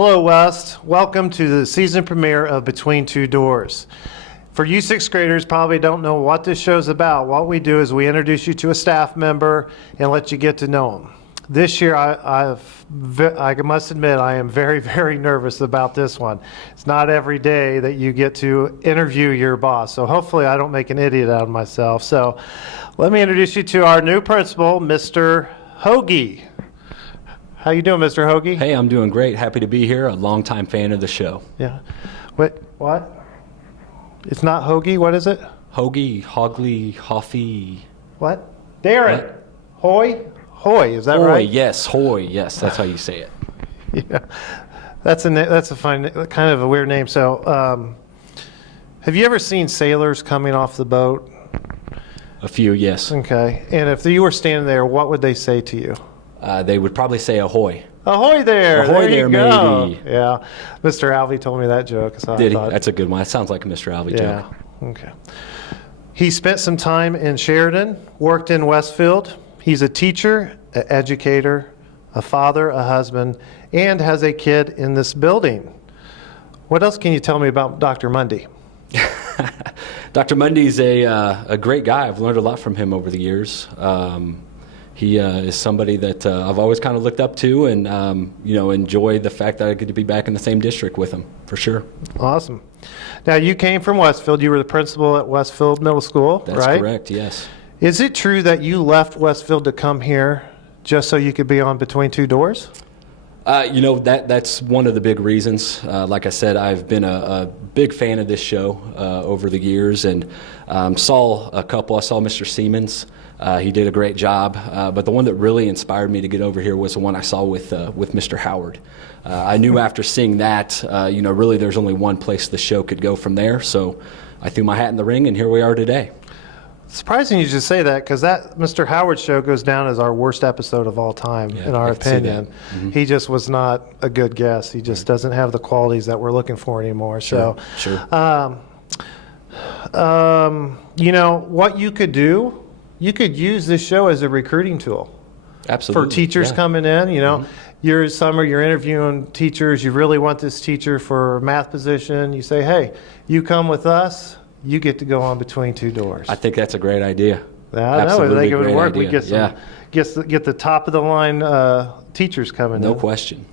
Hello, West. Welcome to the season premiere of Between Two Doors. For you sixth graders probably don't know what this show's about. What we do is we introduce you to a staff member and let you get to know them. This year, I must admit, I am very, very nervous about this one. It's not every day that you get to interview your boss, so hopefully I don't make an idiot out of myself. So let me introduce you to our new principal, Mr. Haughey. How you doing, Mr. Haughey? Hey, I'm doing great. Happy to be here. A longtime fan of the show. Yeah. What? It's not Haughey. What is it? Haughey, Hogley, Haughey. What? Darren. Hoy? Hoy. Is that Hoy, right? yes. Hoy, yes. That's how you say it. Yeah. That's a fun, kind of a weird name. So, have you ever seen sailors coming off the boat? A few, yes. Okay. And if you were standing there, what would they say to you? They would probably say ahoy. Ahoy there! Ahoy there you there, go. maybe. Yeah, Mr. Alvey told me that joke. So Did he? thought, That's a good one. That sounds like a Mr. Alvey yeah. joke. Okay. He spent some time in Sheridan, worked in Westfield. He's a teacher, an educator, a father, a husband, and has a kid in this building. What else can you tell me about Dr. Mundy? Dr. Mundy's a great guy. I've learned a lot from him over the years. He is somebody that I've always kind of looked up to and, enjoyed the fact that I get to be back in the same district with him, for sure. Awesome. Now, you came from Westfield. You were the principal at Westfield Middle School, That's right? correct, yes. Is it true that you left Westfield to come here just so you could be on Between Two Doors? That's one of the big reasons. Like I said, I've been a big fan of this show over the years and saw a couple. I saw Mr. Siemens. He did a great job, but the one that really inspired me to get over here was the one I saw with Mr. Howard. I knew after seeing that, really there's only one place the show could go from there, so I threw my hat in the ring, and here we are today. Surprising you just say that, because that Mr. Howard show goes down as our worst episode of all time, in our opinion. Mm-hmm. He just was not a good guest. He just doesn't have the qualities that we're looking for anymore. Sure. What you could do, you could use this show as a recruiting tool. Absolutely. For teachers coming in, you're interviewing teachers, you really want this teacher for a math position, you say, hey, you come with us, you get to go on Between Two Doors. I think that's a great idea. I know, I think it would work. We Idea. get the top of the line teachers coming in. No question.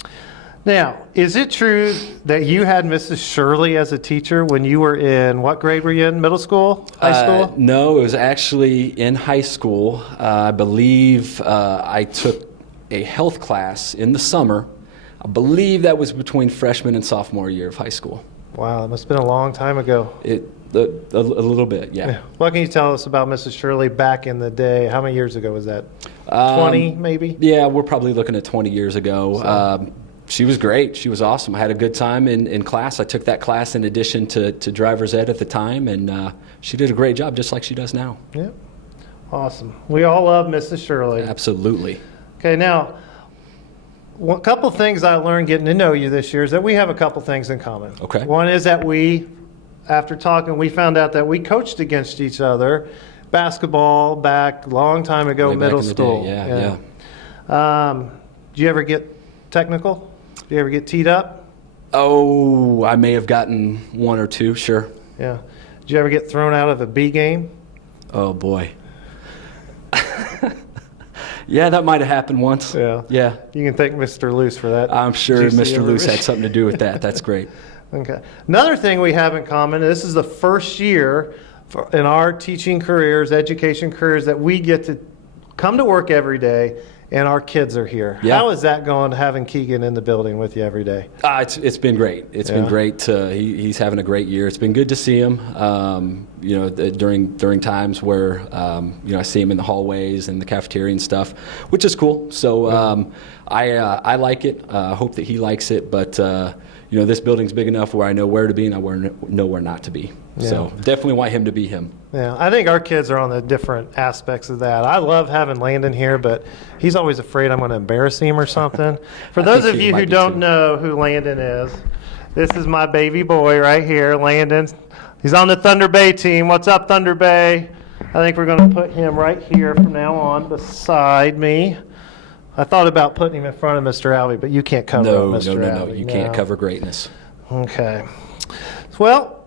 Now, is it true that you had Mrs. Shirley as a teacher when you were in, what grade were you in? Middle school? High school? No, it was actually in high school. I believe I took a health class in the summer. I believe that was between freshman and sophomore year of high school. Wow, that must have been a long time ago. A little bit, yeah. What can you tell us about Mrs. Shirley back in the day? How many years ago was that? 20 maybe? Yeah, we're probably looking at 20 years ago. So. She was great. She was awesome. I had a good time in class. I took that class in addition to driver's ed at the time, and she did a great job just like she does now. Yeah, awesome. We all love Mrs. Shirley. Absolutely. Okay, now, a couple things I learned getting to know you this year is that we have a couple things in common. Okay. One is that after talking, we found out that we coached against each other, basketball back a long time ago, Way middle back in the school. day. Yeah. Did you ever get technical? Did you ever get teed up? Oh, I may have gotten one or two, sure. Yeah. Did you ever get thrown out of a B game? Oh, boy. Yeah, that might have happened once. Yeah. Yeah. You can thank Mr. Luce for that. I'm sure Juicy Mr. Luce had something to do with that. That's great. Okay. Another thing we have in common, this is the first year in our teaching careers, education careers, that we get to come to work every day and our kids are here. Yeah. How is that going, having Keegan in the building with you every day? It's been great. It's been great. He's having a great year. It's been good to see him. During times where I see him in the hallways and the cafeteria and stuff, which is cool. So I like it. I hope that he likes it. But this building's big enough where I know where to be and I know where not to be. Yeah. So definitely want him to be him. Yeah, I think our kids are on the different aspects of that. I love having Landon here, but he's always afraid I'm going to embarrass him or something. For those of you who don't know who Landon is, this is my baby boy right here, Landon. He's on the Thunder Bay team. What's up, Thunder Bay? I think we're going to put him right here from now on beside me. I thought about putting him in front of Mr. Albee, but you can't cover No, up Mr. no, no, no. Albee. You can't cover greatness. Okay. Well,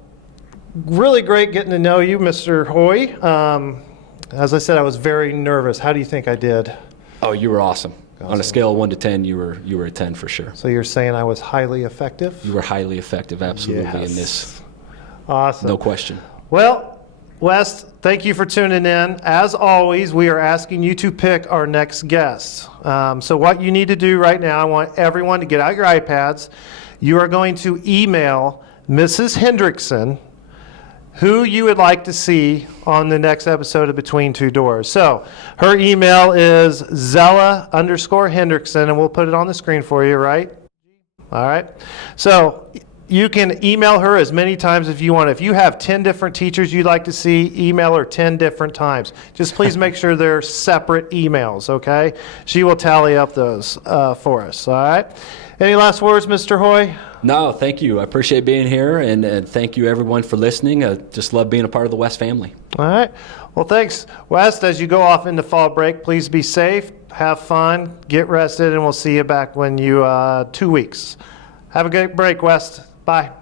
really great getting to know you, Mr. Haughey. As I said, I was very nervous. How do you think I did? Oh, you were awesome. On a scale of 1 to 10, you were a 10 for sure. So you're saying I was highly effective? You were highly effective, absolutely, in this. Awesome. No question. Well, Wes, thank you for tuning in. As always, we are asking you to pick our next guest. So what you need to do right now, I want everyone to get out your iPads. You are going to email Mrs. Hendrickson who you would like to see on the next episode of Between Two Doors. So her email is Zella_Hendrickson, and we'll put it on the screen for you, right? All right. So you can email her as many times as you want. If you have 10 different teachers you'd like to see, email her 10 different times. Just please make sure they're separate emails, okay? She will tally up those for us, all right? Any last words, Mr. Haughey? No, thank you. I appreciate being here, and thank you, everyone, for listening. I just love being a part of the West family. All right. Well, thanks, West. As you go off into fall break, please be safe, have fun, get rested, and we'll see you back when you 2 weeks. Have a great break, West. Bye.